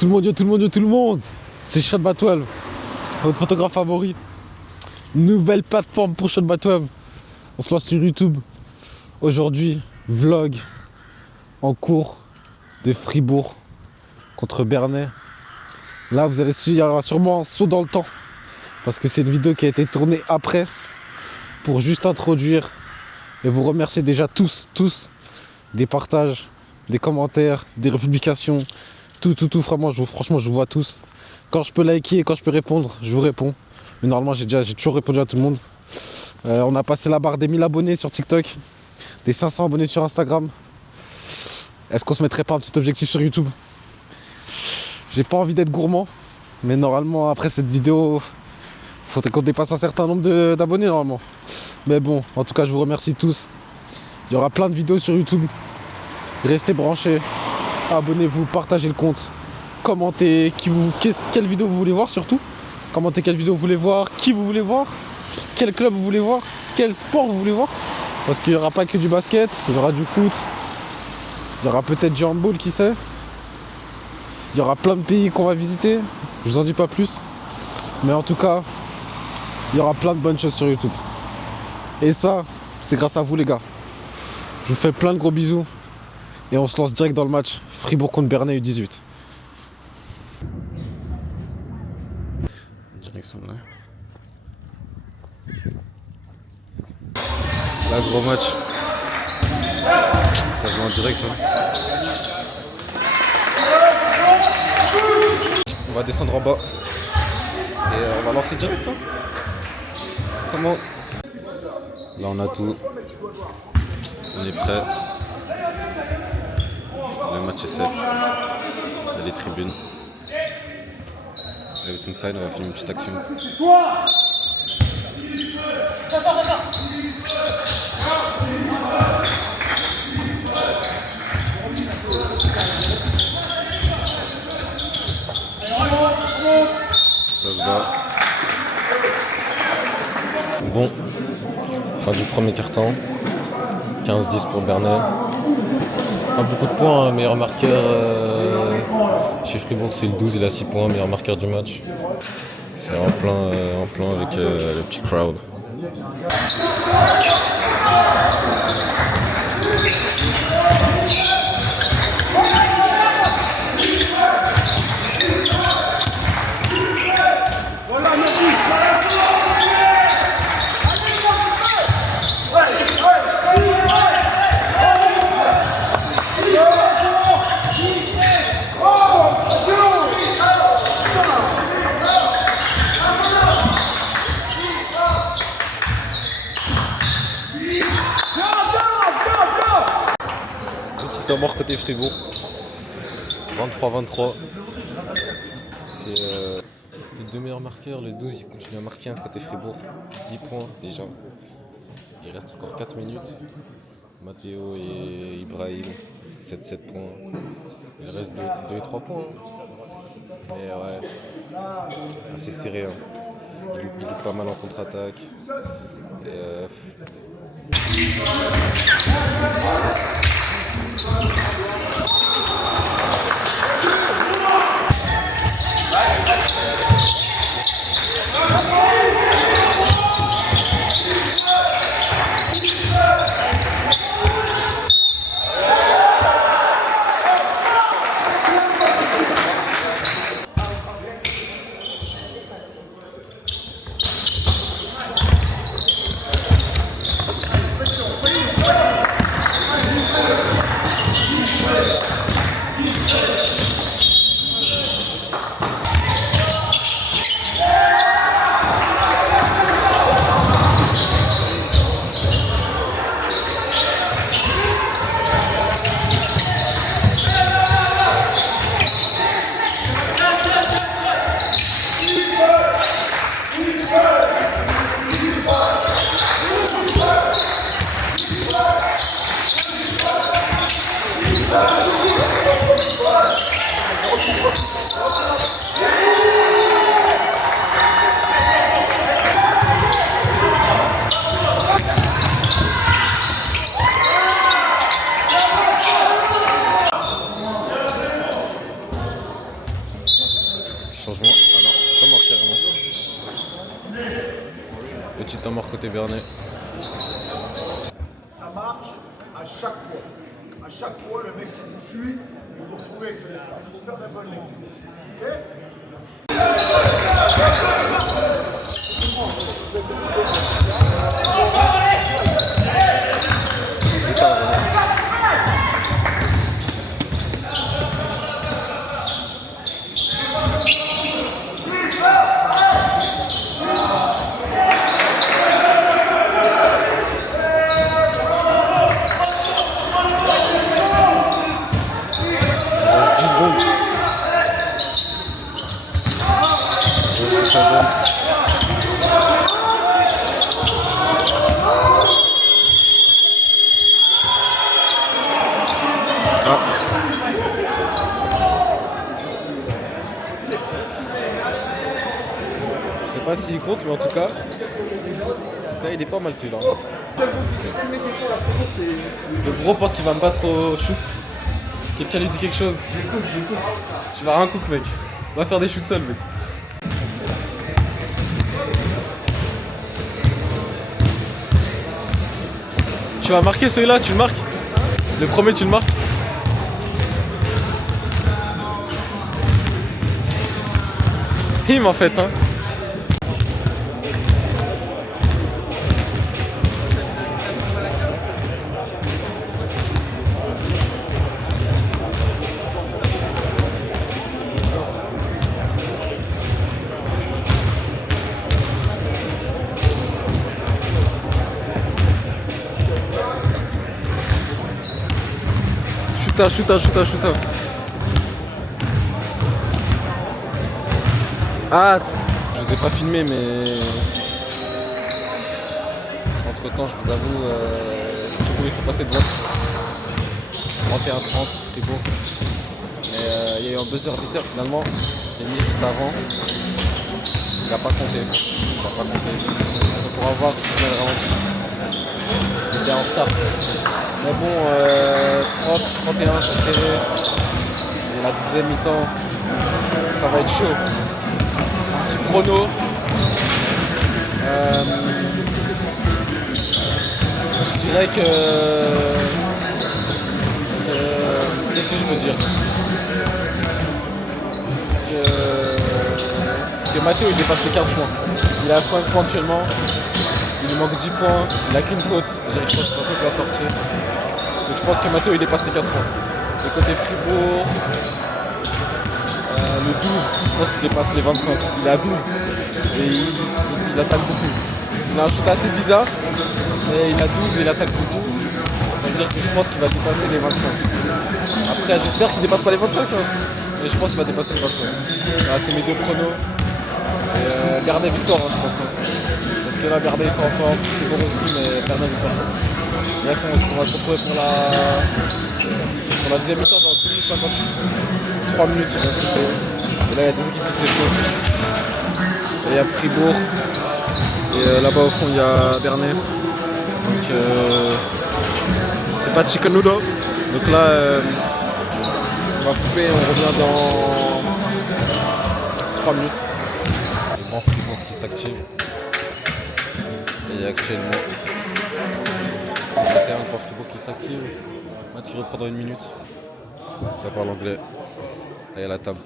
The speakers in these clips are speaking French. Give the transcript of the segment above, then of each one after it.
tout le monde, yo tout le monde, yo tout le monde. C'est Shotba12, votre photographe favori. Nouvelle plateforme pour Shotba12. On se lance sur YouTube. Aujourd'hui, vlog en cours de Fribourg contre Bernay. Là, vous allez suivre, il y aura sûrement un saut dans le temps. Parce que c'est une vidéo qui a été tournée après. Pour juste introduire et vous remercier déjà tous, des partages, des commentaires, des republications, tout, franchement, je vous vois tous. Quand je peux liker, quand je peux répondre, je vous réponds. Mais normalement, j'ai toujours répondu à tout le monde. On a passé la barre des 1000 abonnés sur TikTok, des 500 abonnés sur Instagram. Est-ce qu'on se mettrait pas un petit objectif sur YouTube? J'ai pas envie d'être gourmand, mais normalement, après cette vidéo, faudrait qu'on dépasse un certain nombre d'abonnés normalement. Mais bon, en tout cas, je vous remercie tous. Il y aura plein de vidéos sur YouTube. Restez branchés, abonnez-vous, partagez le compte, commentez quelle vidéo vous voulez voir surtout. Commentez quelle vidéo vous voulez voir, qui vous voulez voir, quel club vous voulez voir, quel sport vous voulez voir. Parce qu'il n'y aura pas que du basket, il y aura du foot, il y aura peut-être du handball, qui sait. Il y aura plein de pays qu'on va visiter, je vous en dis pas plus. Mais en tout cas, il y aura plein de bonnes choses sur YouTube. Et ça, c'est grâce à vous les gars. Je vous fais plein de gros bisous. Et on se lance direct dans le match Fribourg contre Bernay U18. Direction là. Là, gros match. Ça se joue en direct. Hein. On va descendre en bas. Et on va lancer direct. Hein. Comment? Là, on a tout. On est prêt. Le match est set. Il y a les tribunes. Everything fine, on va faire une petite action. Ça se bat. Bon, fin du premier quart-temps. 15-10 pour Bernay. Pas beaucoup de points, hein. Meilleur marqueur chez Fribourg, c'est le 12, il a 6 points, meilleur marqueur du match. C'est en plein avec le petit crowd. Mort côté Fribourg, 23-23. C'est les deux meilleurs marqueurs, le 12 il continue à marquer côté Fribourg, 10 points déjà. Il reste encore 4 minutes. Mathéo et Ibrahim, 7 points. Il reste 2 et 3 points. Mais ouais, assez serré. Hein. Il loupe pas mal en contre-attaque. Changement. Ah non, temps mort carrément. Petit temps mort côté Vernet. Ça marche à chaque fois. À chaque fois, le mec qui vous suit, vous vous retrouvez avec de l'espace. Il faut faire de la bonne lecture. Ok? Je sais pas s'il compte, mais en tout cas, il est pas mal celui-là. Le gros pense qu'il va me battre au shoot. Quelqu'un lui dit quelque chose. Tu vas rien cook, mec. Va faire des shoots seul, mec. Tu vas marquer celui-là, tu le marques. Le premier, tu le marques. Him en fait, hein. Shoot. Ah, je vous ai pas filmé, mais entre temps, je vous avoue, ils sont passés devant 31-30, c'est beau. Mais il y a eu un buzzer beater finalement, j'ai mis juste avant. Il n'a pas compté. Parce qu'on pourra voir si je viens le ralenti. Il était en retard. Mais bon, 30-31, c'est serré. Et la deuxième mi-temps, ça va être chaud. Un petit chrono. Je dirais que... qu'est-ce que je peux dire? Que Matteo il dépasse les 15 points. Il a 5 points actuellement. Il lui manque 10 points. Il n'a qu'une faute. C'est-à-dire que je pense que c'est va sortir. Donc je pense que Matteo il dépasse les 15 points. Et côté Fribourg, le 12, je pense qu'il dépasse les 25. Il est à 12. Et il attaque beaucoup. Il a un shoot assez bizarre. Mais il a 12 et il attaque beaucoup. Ça veut dire que je pense qu'il va dépasser les 25. Après j'espère qu'il dépasse pas les 25. Hein. Mais je pense qu'il va dépasser les 25. Voilà, c'est mes deux pronos. Et Bernet victoire, hein, je pense. Hein. Parce que là, Bernet ils sont en forme, c'est bon aussi, mais Bernet victoire. Bref, on va se retrouver pour la deuxième mi-temps dans 2 minutes 58. 3 minutes, il vient de siffler. Et là, il y a deux équipes qui s'échauffent. Et il y a Fribourg. Et là-bas au fond, il y a Bernet. Donc, c'est pas chicken noodle. Donc là, on va couper, on revient dans 3 minutes. Le grand Fribourg qui s'active. Et actuellement, 21 grand Fribourg qui s'active. Match qui reprend dans 1 minute. Ça parle anglais. Là, il y a la table.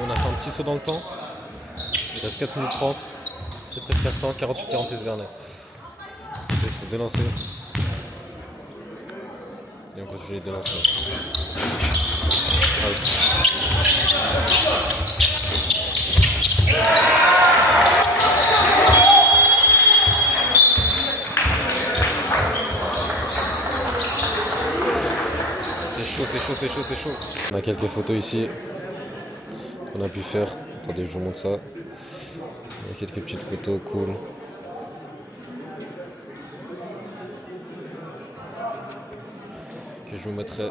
On a fait un petit saut dans le temps. Il reste 4 minutes 30. C'est près de quart temps, 48-46 Bernet. Ils sont délancés. Et on continue les délancer. C'est chaud. On a quelques photos ici qu'on a pu faire. Attendez, je vous montre ça. Il y a quelques petites photos cool. Que je vous mettrai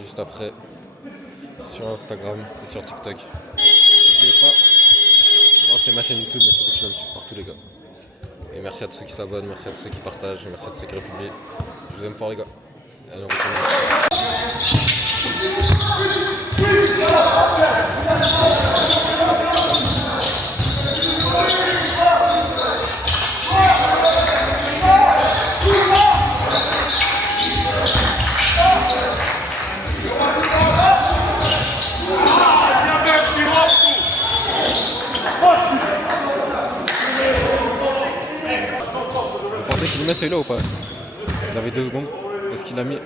juste après sur Instagram et sur TikTok. N'oubliez pas de lancer ma chaîne YouTube, mais il faut continuer à me suivre partout les gars. Et merci à tous ceux qui s'abonnent, merci à tous ceux qui partagent, merci à tous ceux qui republient. Je vous aime fort les gars. Allez, on retourne. met celui-là ou pas? Vous avez 2 secondes. Est-ce qu'il a mis?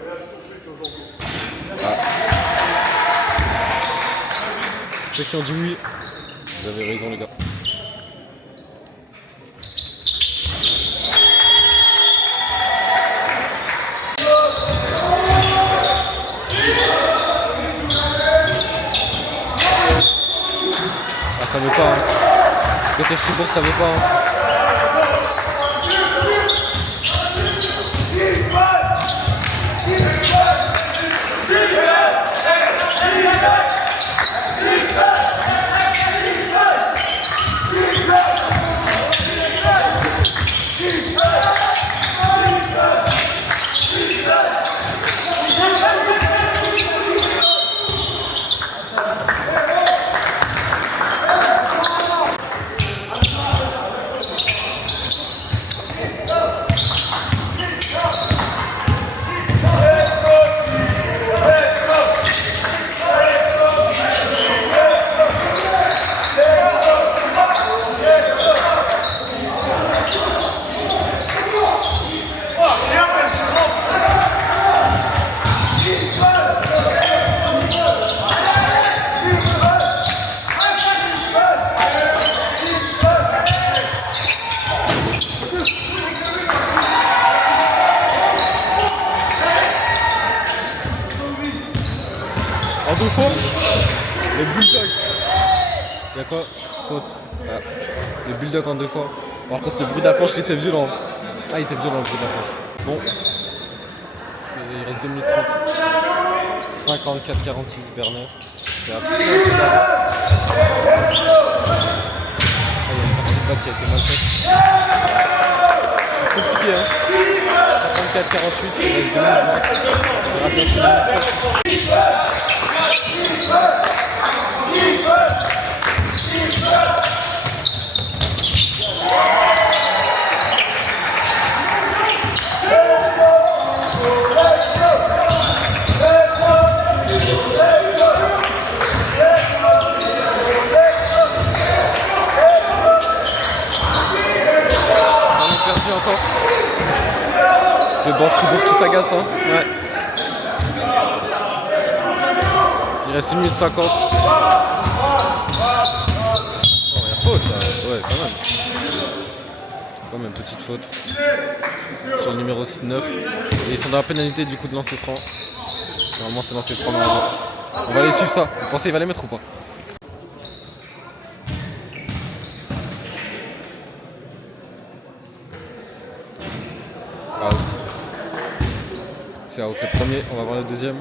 Ah. Ceux qui ont dit oui, vous avez raison les gars. Ah ça veut pas hein. Côté Fribourg ça veut pas hein. En 2 fois, le bulldog. Il y a quoi? Faute. Ah. Le bulldog en 2 fois. Par contre, le bruit de la planche, il était violent. Ah, il était violent le bruit de la planche. Bon. Il reste 2 minutes 30. 54-46 Bernay. C'est à peu près un peu d'avance. Ah, il y a une sortie de balle qui a été mal faite. C'est compliqué, hein. 54-48, il reste 2 minutes 20. On verra bien ce qu'il a fait. Perdu encore. Le banc Fribourg qui s'agace hein. Ouais. Il reste 1 minute 50. Oh, il y a faute là. Ouais quand même. Quand même petite faute. Sur le numéro 9. Et ils sont dans la pénalité du coup de lancer franc. Normalement c'est lancer franc normalement. On va aller suivre ça. Vous pensez qu'il va les mettre ou pas? Out. C'est out le premier, on va voir le deuxième.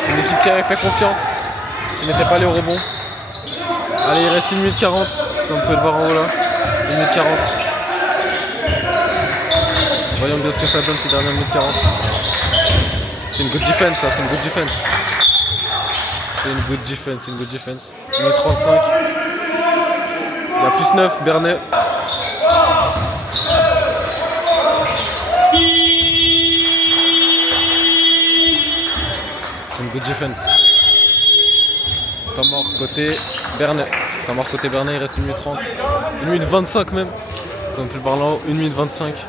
C'est une équipe qui avait fait confiance, qui n'était pas allée au rebond. Allez, il reste 1 minute 40, comme vous pouvez le voir en haut là. 1 minute 40. Voyons bien ce que ça donne ces dernières minutes 40. C'est une good defense ça, c'est une good defense. C'est une good defense, c'est une good defense. 1 minute 35. Il y a plus 9, Bernay. C'est une good defense. Temps mort côté Bernay. Temps mort côté Bernay, il reste 1 minute 30. 1 minute 25 même. Comme on peut le voir là-haut, 1 minute 25.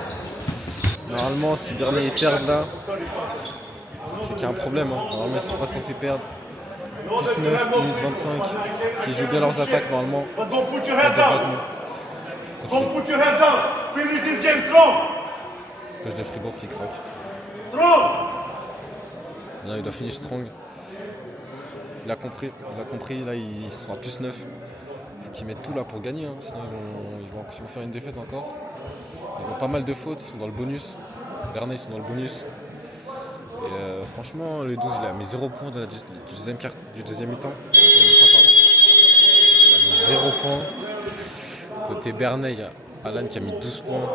Normalement, si Bernay perd là, c'est qu'il y a un problème. Hein. Normalement, ils ne sont pas censés perdre. Plus 9, 1 minute 25. S'ils jouent bien leurs attaques, normalement, ça devrait être bon. Coach de Fribourg qui craque. Là, il doit finir strong. Il a compris, là, il sera plus 9. Il faut qu'ils mettent tout là pour gagner, hein. Sinon ils vont faire une défaite encore. Ils ont pas mal de fautes, ils sont dans le bonus. Bernay, ils sont dans le bonus. Et franchement, le 12, il a mis 0 points du deuxième mi-temps. Il a mis 0 points. Côté Bernay, il y a Alan qui a mis 12 points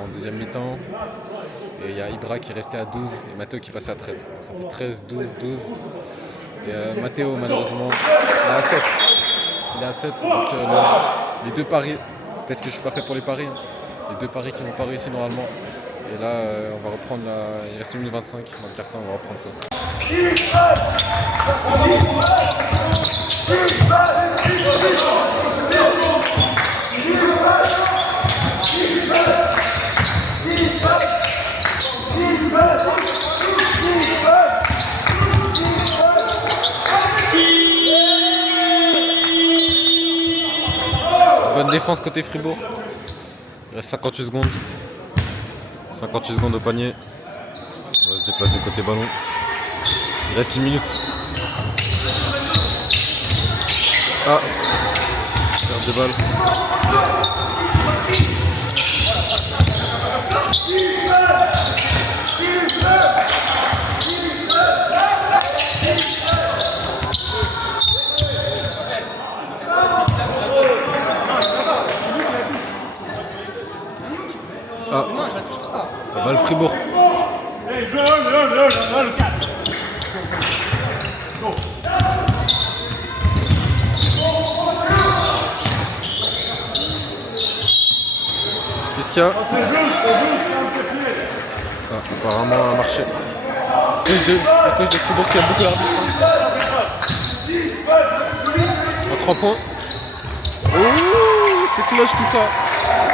en deuxième mi-temps. Et il y a Ibra qui est resté à 12 et Matteo qui est passé à 13. Donc ça fait 13, 12, 12. Et Matteo, malheureusement, il est à 7. Il est à 7. Donc les deux paris, peut-être que je ne suis pas fait pour les paris. Les deux paris qui n'ont pas réussi normalement. Et là, on va reprendre la... Il reste 1 minute 25 dans le carton, on va reprendre ça. Bonne défense côté Fribourg. Il reste 58 secondes. 58 secondes au panier. On va se déplacer côté ballon. Il reste 1 minute. Ah, perte de balle. Ah, la balle Fribourg. Qu'est-ce qu'il y a? Ah, apparemment un marché. Le coach de Fribourg qui a beaucoup l'arbitre. À 3 points. Oh, c'est clutch tout ça.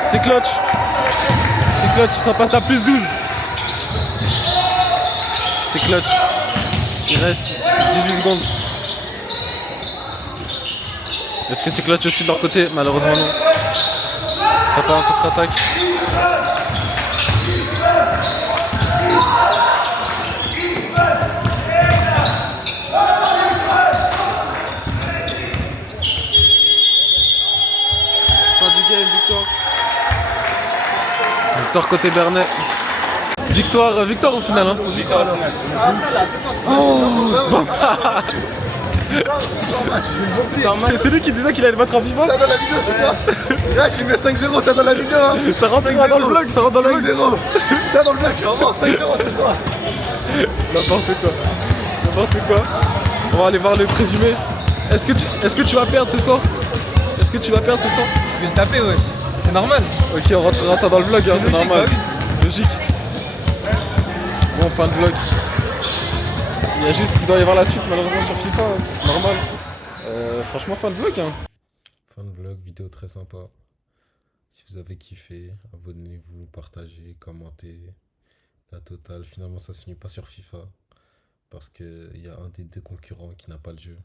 C'est clutch. C'est clutch, ça passe à plus 12. C'est clutch. Il reste 18 secondes. Est-ce que c'est clutch aussi de leur côté? Malheureusement non. Ça part en contre-attaque. Fin du game, victoire. Victoire côté Bernay. Victoire au final. Hein. Victoire. C'est lui qui disait qu'il allait battre en FIFA. T'as dans la vidéo, c'est ça? Là, je lui mets 5-0, t'as dans la vidéo. Hein. Ça rentre dans le vlog, ça rentre dans le vlog. 5-0. Ça dans le vlog, tu vas voir 5-0 ce soir. N'importe quoi. N'importe quoi. On va aller voir le présumé. Est-ce que tu vas perdre ce soir? Est-ce que tu vas perdre ce soir? Je vais le taper, ouais. C'est normal. Ok, on rentrera ça dans le vlog, hein, c'est logique, normal. bah Logique. Bon, fin de vlog. Il y a juste qu'il doit y avoir la suite malheureusement sur FIFA, hein. Normal. Franchement, fin de vlog. Hein. Fin de vlog, vidéo très sympa. Si vous avez kiffé, abonnez-vous, partagez, commentez. La totale, finalement ça se finit pas sur FIFA. Parce qu'il y a un des deux concurrents qui n'a pas le jeu.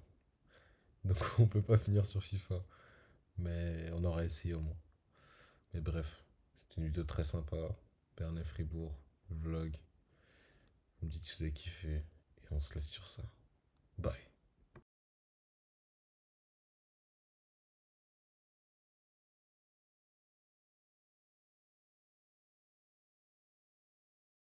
Donc on peut pas finir sur FIFA. Mais on aura essayé au moins. Mais bref, c'était une vidéo très sympa. Bernay Fribourg, vlog. Vous me dites si vous avez kiffé. Et on se laisse sur ça. Bye.